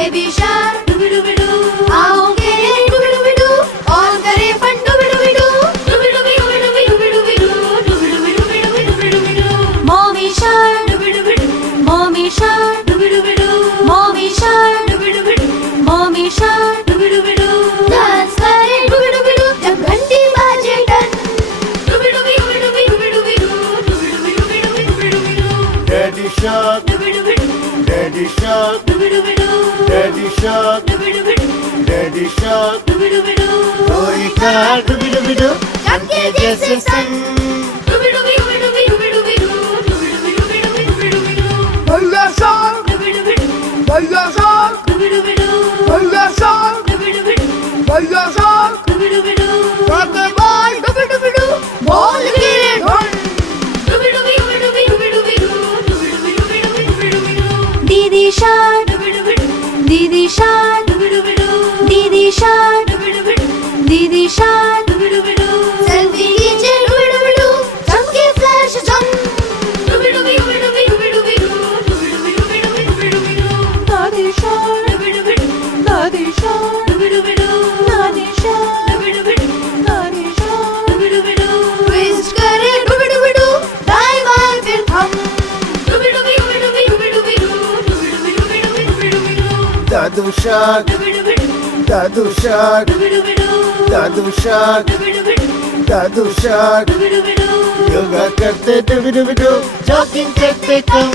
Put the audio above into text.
Baby shark डुबी आओ खेले डुबी और करे फन डुबी mommy shark mommy shark mommy shark mommy shark dance करे डुबी जब घंटी बाजे टन Daddy Shark, Daddy Shark, Daddy Shark, Daddy Shark. कोई का डुबी डो चमके जैसे सन. भैया शार्क भैया शार्क भैया शार्क भैया शार्क करते बॉल डुबी बॉल गिरे ढोल दीदी शार्क दीदी शार्क दीदी शार्क दीदी शार्क सेल्फी खींचे डुबी चमके फ्लैश जम दादी शार्क दादी शार्क दादी शार्क दादी शार्क ट्विस्ट करे डुबी दाएं बाएं फिर हम Dadu Shark, Dadu Shark, Dadu Shark, Dadu Shark. Yoga करते डुबी डो जॉगिंग करते कम.